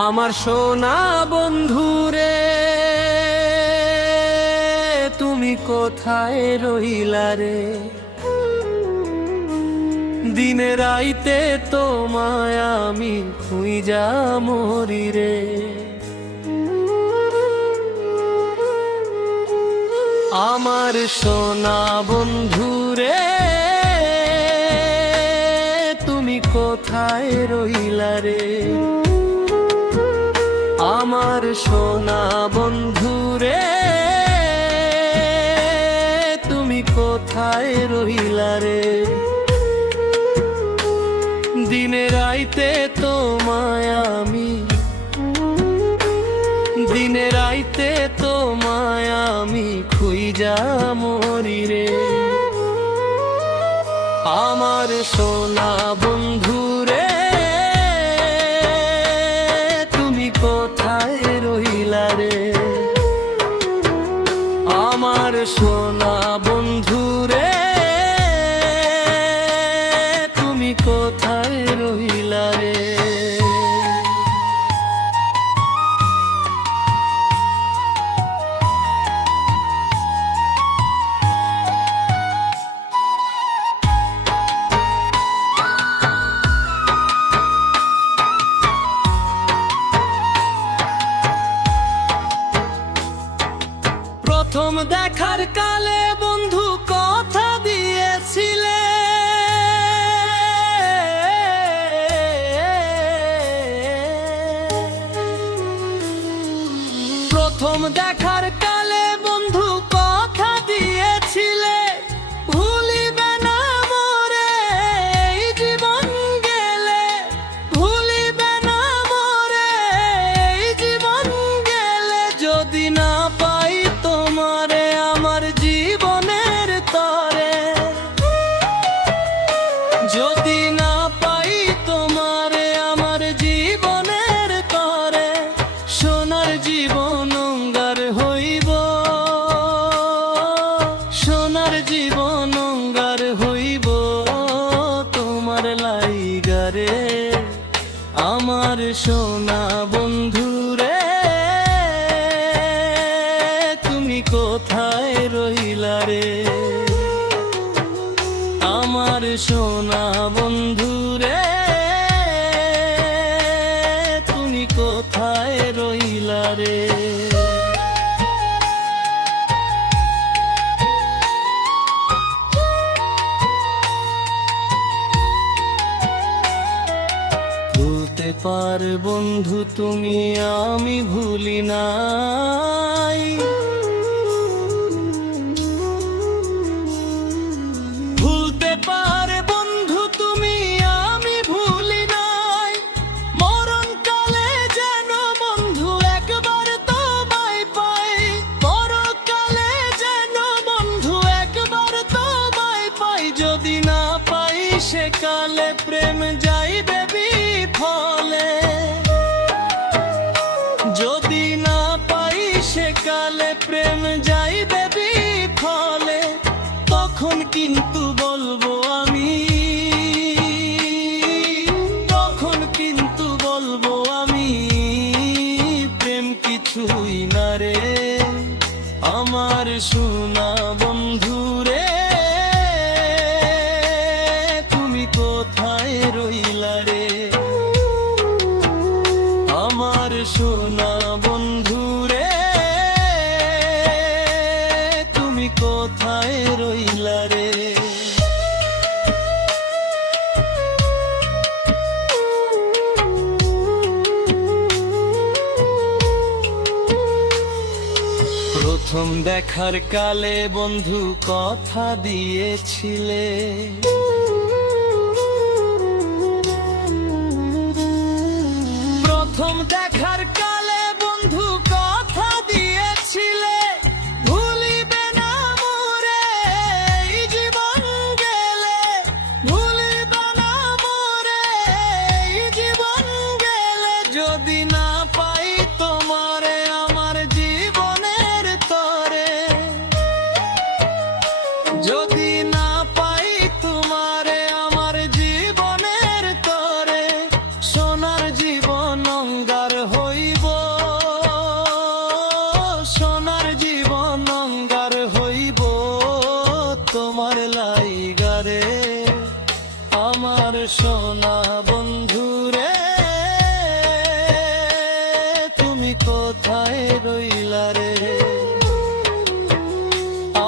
আমার সোনা বন্ধুরে তুমি কোথায় রইলা রে? দিনে রাইতে তোমায় আমি খুঁজা মরি রে। আমার সোনা বন্ধুরে তুমি কোথায় রইলা রে? আমার সোনা বন্ধুরে তুমি কোথায় রইলা রে? দিনে রাইতে তোমায় আমি, দিনে রাইতে তোমায় আমি খুঁজা মরি রে। আমার সোনা বন্ধুরে তুমি কোথায় রইলা রে? আমার সোনা বন্ধুরে তুমি কোথায় রইলা রে? প্রথম দেখার কালে বন্ধু কথা দিয়েছিলে, প্রথম দেখার কালে বন্ধু কথা দিয়েছিলে, ভুলিবে না মোরে এই জীবন গেলে, ভুলিবে না মোরে এই জীবন গেলে। যদি না পাই তোমারে আমার জীবনের তরে, যদি না পাই তোমারে আমার জীবনের তরে, সোনার জীবন অঙ্গার হইব, সোনার জীবন অঙ্গার হইব তোমার লাইগারে। আমার সোনা বন্ধুরে তুমি কোথায় রইলা রে? আমার সোনা বন্ধুরে তুমি কোথায় রইলা রে? ভুলতে পার বন্ধু তুমি আমি ভুলি নাই, ভুলতে পার বন্ধু তুমি আমি ভুলি নাই। মরণকালে যেন বন্ধু একবার তোমায় পাই, পরকালে যেন বন্ধু একবার তোমায় পাই। যদি না পাই সেকালে প্রেম যাইবে বিফলে, যদি না পাই সেকালে প্রেম যাইবে বিফলে। তখন কিন্তু বলবো আমি, তখন কিন্তু বলবো আমি প্রেম কিছুই না রে। আমার সোনা বন্ধুরে তুমি কোথায় রইলা রে? আমার সোনা বন্ধুরে তুমি কোথায় রইলা রে? প্রথম দেখার কালে বন্ধু কথা দিয়েছিলে, প্রথম দেখার কালে বন্ধু কথা দিয়েছিলে, ভুলিবে না মোরে এই জীবন গেলে, ভুলিবে না মোরে এই জীবন গেলে। যদি না পাই তোমারে আমার জীবনের তরে, যদি না পাই তোমার আমার সোনা বন্ধু রে, তুমি কোথায় রইলা রে?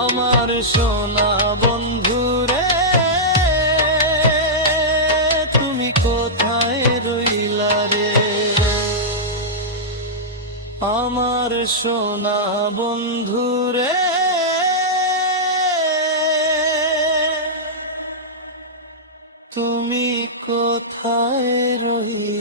আমার সোনা বন্ধু রে, তুমি কোথায় রইলা রে? আমার সোনা বন্ধু রে, তুমি কোথায় রইলা?